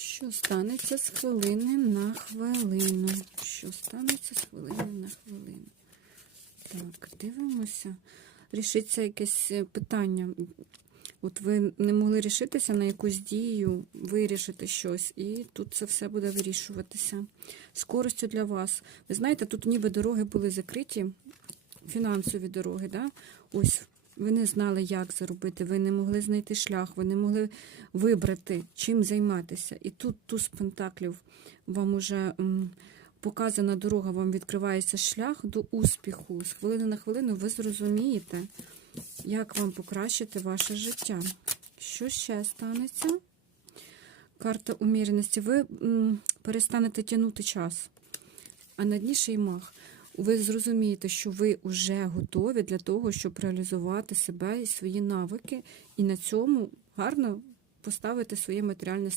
Що станеться з хвилини на хвилину? Що станеться з хвилини на хвилину? Так, дивимося. Рішиться якесь е, питання. От ви не могли рішитися на якусь дію, вирішити щось, і тут це все буде вирішуватися. З для вас. Ви знаєте, тут ніби дороги були закриті, фінансові дороги, да? Ось ви не знали, як заробити, ви не могли знайти шлях, ви не могли вибрати, чим займатися. І тут туз пентаклів вам уже показана дорога, вам відкривається шлях до успіху. З хвилини на хвилину ви зрозумієте, як вам покращити ваше життя. Що ще станеться? Карта уміреності. Ви перестанете тягнути час. А на дні ще й мах. Ви зрозумієте, що ви вже готові для того, щоб реалізувати себе і свої навики, і на цьому гарно поставити своє матеріальне